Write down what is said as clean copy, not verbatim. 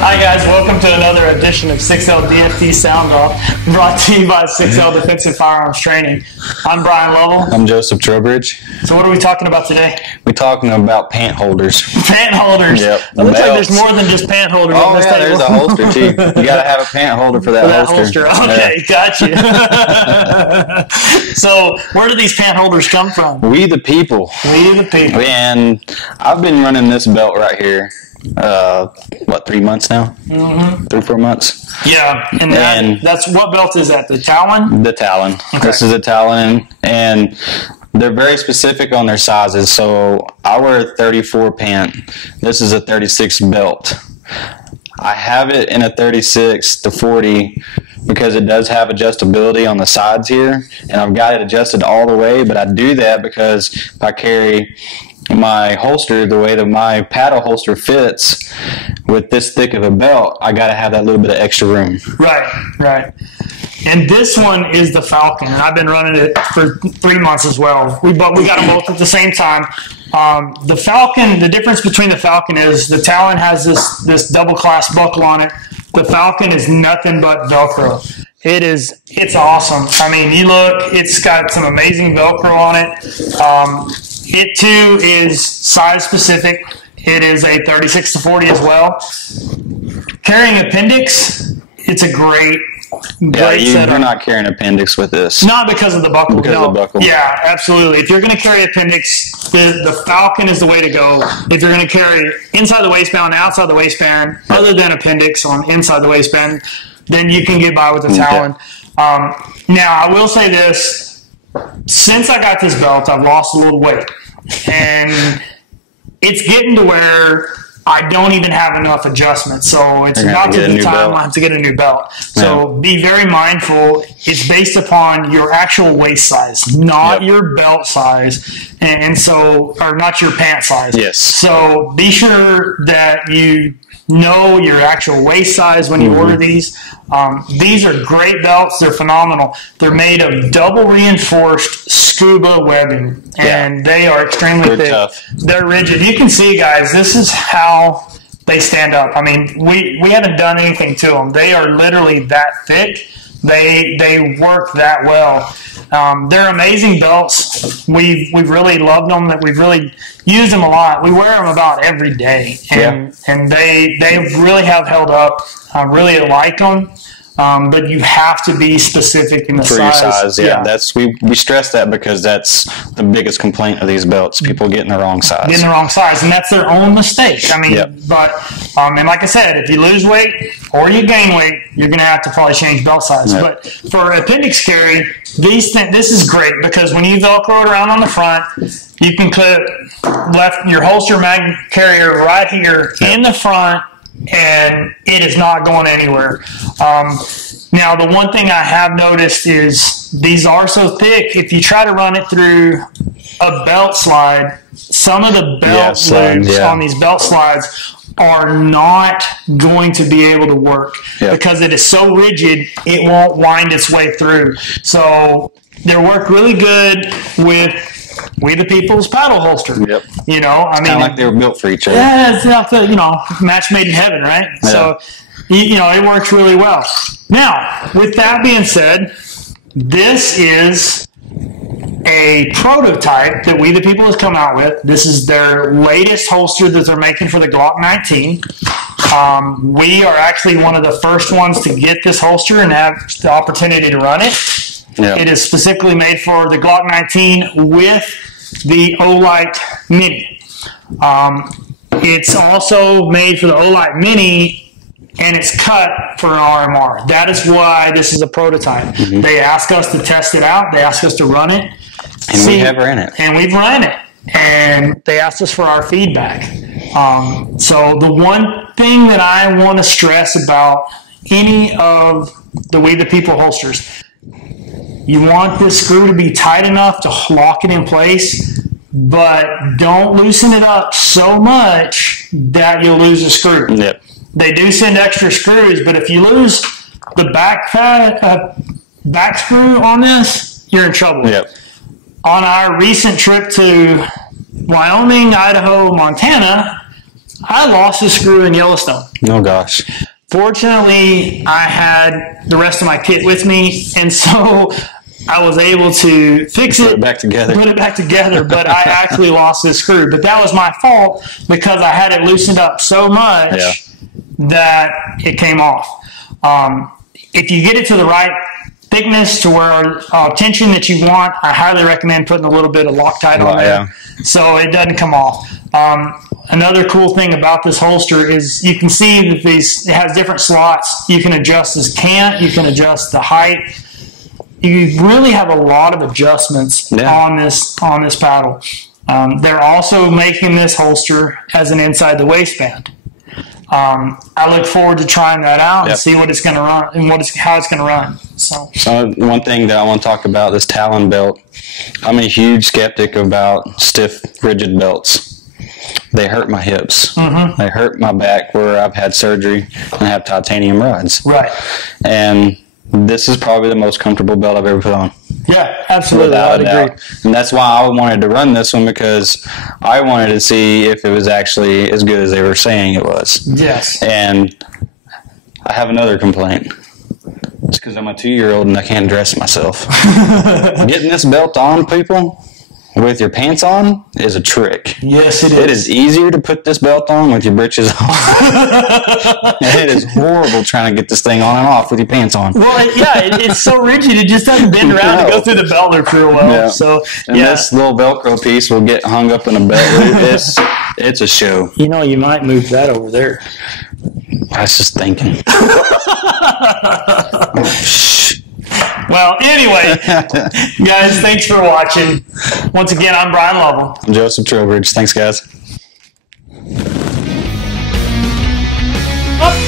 Hi guys, welcome to another edition of 6L DFT Sound Off, brought to you by 6L Defensive Firearms Training. I'm Bryan Lovell. I'm Joseph Trowbridge. So what are we talking about today? We're talking about pant holders. Pant holders? Yep. It looks like there's more than just pant holders on this table. There's a holster too. You got to have a pant holder for that holster. Okay, got you. So where do these pant holders come from? We the people. We the people. And I've been running this belt right here. 3 months now? 3-4 months. Yeah, and that's what belt is that? The Talon? The Talon. Okay. This is a Talon, and they're very specific on their sizes. So I wear a 34 pant. This is a 36 belt. I have it in a 36 to 40 because it does have adjustability on the sides here, and I've got it adjusted all the way, but I do that because if I carry my holster the way that my paddle holster fits with this thick of a belt, I got to have that little bit of extra room. Right. And this one is the Falcon, and I've been running it for 3 months as well. We got them both at the same time. The Falcon, the difference between the Falcon is the Talon has this double clasp buckle on it. The Falcon is nothing but Velcro. It's awesome. I mean, you look, it's got some amazing Velcro on it. It too is size specific. It is a 36 to 40 as well. Carrying appendix, it's a great setup. You're not carrying appendix with this. Not because of the buckle. Because of the buckle. Yeah, absolutely. If you're going to carry appendix, the Falcon is the way to go. If you're going to carry inside the waistband, outside the waistband, other than appendix on inside the waistband, then you can get by with the Talon. Now, I will say this. Since I got this belt, I've lost a little weight. And it's getting to where I don't even have enough adjustments. So it's about to the time I have to get a new belt. So be very mindful. It's based upon your actual waist size, not your belt size, or not your pant size. Yes. So be sure that you know your actual waist size when you order these. These are great belts. They're phenomenal. They're made of double reinforced scuba webbing, and they are extremely thick. Tough. They're rigid. You can see, guys, this is how they stand up. I mean, we haven't done anything to them. They are literally that thick. They work that well. They're amazing belts. We've really loved them. That we've really used them a lot. We wear them about every day, and they really have held up. I really like them. But you have to be specific in the size. For your size, That's we stress that because that's the biggest complaint of these belts. People getting the wrong size. Getting the wrong size, and that's their own mistake. I mean, but and like I said, if you lose weight or you gain weight, you're going to have to probably change belt size. But for appendix carry, this is great because when you Velcro it around on the front, you can put your holster mag carrier right here in the front, and it is not going anywhere. Now, the one thing I have noticed is these are so thick, if you try to run it through a belt slide, some of the belt loops on these belt slides are not going to be able to work because it is so rigid, it won't wind its way through. So they work really good with We the People's paddle holster. Yep. You know, I mean, kind of like they were built for each other. Yeah, it's like the, match made in heaven, right? Yeah. So, it works really well. Now, with that being said, this is a prototype that We the People has come out with. This is their latest holster that they're making for the Glock 19. We are actually one of the first ones to get this holster and have the opportunity to run it. Yep. It is specifically made for the Glock 19 with the Olight Mini. It's also made for the Olight Mini, and it's cut for an RMR. That is why this is a prototype. They asked us to test it out. They asked us to run it. And we have ran it. And we've run it. And they asked us for our feedback. So the one thing that I want to stress about any of the We the People holsters, you want this screw to be tight enough to lock it in place, but don't loosen it up so much that you'll lose the screw. Yep. They do send extra screws, but if you lose the back screw on this, you're in trouble. Yep. On our recent trip to Wyoming, Idaho, Montana, I lost a screw in Yellowstone. Oh gosh. Fortunately, I had the rest of my kit with me, and so I was able to fix it, Put it back together. But I actually lost this screw. But that was my fault because I had it loosened up so much that it came off. If you get it to the right thickness to where tension that you want, I highly recommend putting a little bit of Loctite on there so it doesn't come off. Another cool thing about this holster is you can see that it has different slots. You can adjust this cant, you can adjust the height. You really have a lot of adjustments on this paddle. They're also making this holster as an inside the waistband. I look forward to trying that out and see what it's going to run and how it's going to run. So one thing that I want to talk about, this Talon belt. I'm a huge skeptic about stiff, rigid belts. They hurt my hips. Mm-hmm. They hurt my back where I've had surgery and I have titanium rods. Right. And this is probably the most comfortable belt I've ever put on. Yeah, absolutely. I would agree. And that's why I wanted to run this one, because I wanted to see if it was actually as good as they were saying it was. Yes. And I have another complaint. It's because I'm a 2-year-old and I can't dress myself. Getting this belt on, people, with your pants on is a trick. Yes, it is. It is easier to put this belt on with your britches on. It is horrible trying to get this thing on and off with your pants on. Well, it's so rigid. It just doesn't bend around to go through the belt loop real well. Yeah. So, this little Velcro piece will get hung up in a belt loop. It's a show. You might move that over there. I was just thinking. Well, anyway, guys, thanks for watching. Once again, I'm Bryan Lovell. I'm Joseph Trowbridge. Thanks, guys. Up.